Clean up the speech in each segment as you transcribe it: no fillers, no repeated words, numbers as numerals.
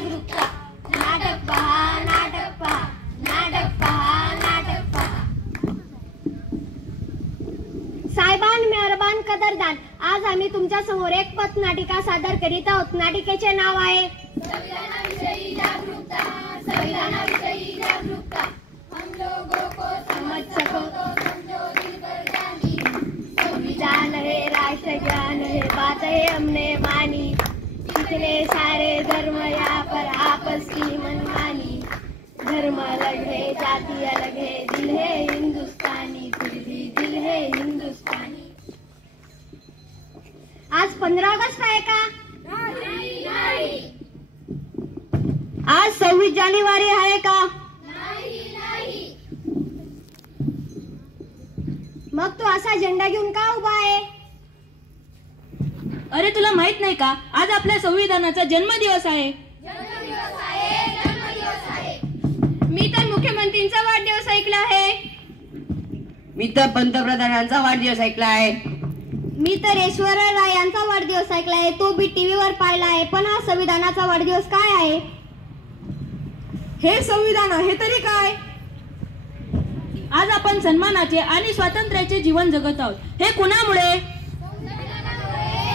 जागरूकता. नाटक पहा, नाटक पहा, नाटक पहा, नाटक पहा. साहेबान मेहरबान कदरदान, आज आम्ही तुमच्या समोर एक पथनाटिका सादर करीत आहोत. नाटिकेचे नाव आहे संविधानाविषयी जागरूकता. संविधानाविषयी जागरूकता. हम लोगों को समझ सको तो समझो दिलकर जानी. संविधान है राष्ट्र ज्ञान है, बात है हमने मानी. पिछले सारे धर्म यहाँ पर आपस की मनमानी. धर्म अलग है, जाति अलग है, दिल है हिंदुस्तानी. फिर भी दिल है हिंदुस्तानी. आज 15 ऑगस्ट आहे का? नाही. आज 26 जानेवारी आहे का? नाही. मग तू असा झेंडा घेऊन का उभा आहे? अरे तुला माहित नाही का, आज आपल्या संविधानाचा जन्मदिवस आहे. मी तर मुख्यमंत्रींचा वाढदिवस ऐकला आहे. मी तर पंतप्रधानांचा वाढदिवस ऐकला आहे. मी तर ऐश्वर्या यांचा वाढदिवस ऐकला आहे. तो बी टीव्हीवर पाहिला आहे. पण हा संविधानाचा वाढदिवस काय आहे? हे संविधान आहे तरी काय? आज आपण सन्मानाचे आणि स्वातंत्र्याचे जीवन जगत आहोत. हे कुणामुळे?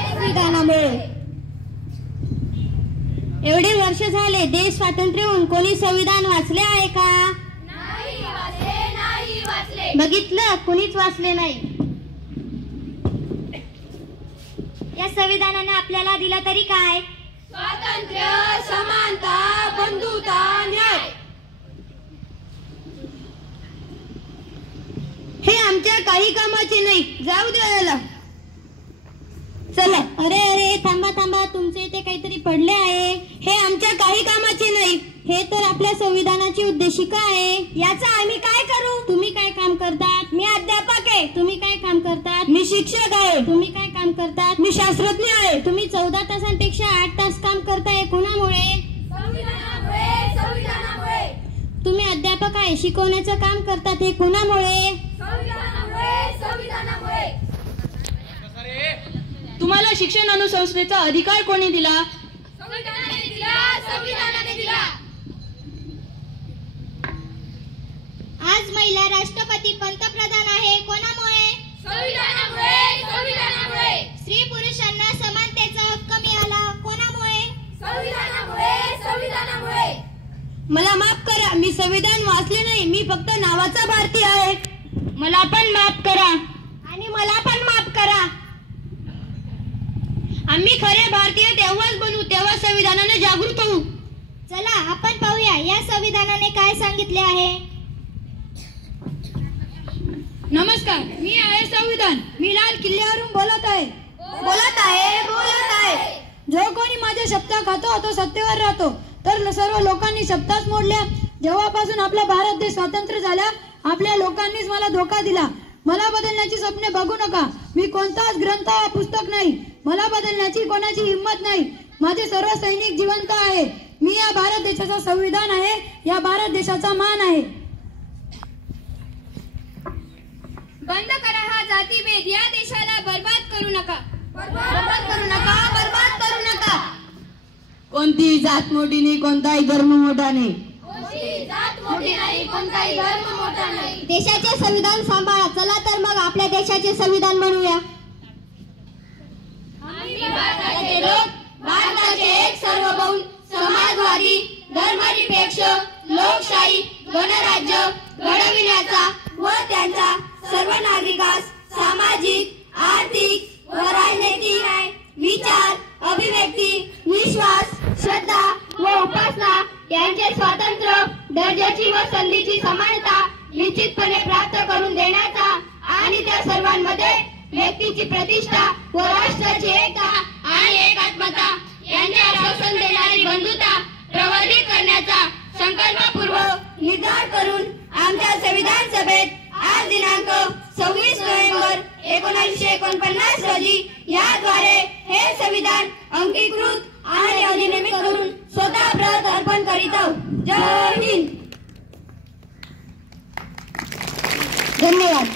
संविधानामुळे. एवढे वर्ष झाले देश स्वातंत्र्य होऊन कोणी संविधान वाचले आहे का? नाही वाचले. बघितलं, कोणीच वाचले नाही. या संविधानाने आपल्याला दिला तरी काय? स्वातंत्र्य, समानता, बंधुता, न्याय. हे आमच्या काही कामाचे नाही. जाऊ दे याला. चला. अरे थांबा, तुमचे इथे काहीतरी पडले आहे. हे आमच्या काही कामाचे नाही. हे तर आपल्या संविधानाची उद्देशिका आहे. याचा आम्ही काय करू? तुम्ही काय काम करतात? मी अध्यापक आहे. तुम्ही काय काम करतात? मी शिक्षक आहे. तुम्ही काय काम करतात? मी शास्त्रज्ञ आहे. तुम्ही 14 तासांपेक्षा 8 तास काम करताय. कोणामुळे? संविधानामुळे. तुम्ही अध्यापक आहे, शिकवण्याचं काम करतात. हे कोणामुळे? संविधानामुळे. तुम्हाला शिक्षण अनुसंस्थेचा अधिकार कोणी दिला? संविधानाने दिला. आज महिला राष्ट्रपती पंतप्रधान आहे. कोणामुळे? संविधानामुळे. स्त्री पुरुषांना समानतेचा हक्क मिळाला. कोणामुळे? संविधानामुळे. मला माफ करा, मी संविधान वाचले नाही. मी फक्त नावाचा भारतीय आहे. मला पण माफ करा. आणि मला पण माफ करा. आम्ही खरे भारतीय तेव्हाच बनू तेव्हा संविधानाने जागृत होऊ. चला आपण पाहूया या संविधानाने काय सांगितले आहे. नमस्कार, मी आहे संविधान. मी लाल किल्ल्यावरून बोलत आहे. जो कोणी माझ्या शपथा खातो तो सत्तेवर राहतो. तर सर्व लोकांनी शपथाच मोडल्या. जेव्हापासून आपला भारत देश स्वतंत्र झाला, आपल्या लोकांनीच मला धोका दिला. मला बदलण्याची स्वप्ने बघू नका. मी कोणताच ग्रंथ वा पुस्तक नाही. मला बदलण्याची कोणाची हिंमत नाही. माझे सर्व सैनिक जिवंत आहे. मी या भारत देशाचा संविधान आहे. या भारत देशाचा मान आहे. बंद करा हा जातीभेद. या देशाला बर्बाद करू नका. कोणतीही जात मोठी नाही, कोणताही धर्म मोठा नाही. देशाचे संविधान सांभाळा. चला तर मग आपल्या देशाचे संविधान बनवूया. भारताचे एक सार्वभौम, समाजवादी, धर्मनिरपेक्ष, लोकशाही गणराज्य घडविण्याचा व त्यांचा सर्व नागरिकास सामाजिक, आर्थिक व राजनैतिक विचार, अभिव्यक्ती, विश्वास, श्रद्धा व उपासना यांचे स्वातंत्र्य, दर्जाची व संधीची समानता निश्चितपणे प्राप्त करून देण्याचा आणि त्या सर्वांमध्ये व्यक्तीची प्रतिष्ठा व राष्ट्राची एकता आणि एकात्मता यांचे आश्वासन देणारी बंधुता प्रवर्धित करण्याचा संकल्पपूर्वक निर्धार करून आमच्या संविधान सभेत आज दिनांक 26 नोव्हेंबर 1949 रोजी याद्वारे हे संविधान अंगीकृत आणि अधिनियमित करून स्वतः प्रत अर्पण करीत आहोत. जय हिंद. धन्यवाद.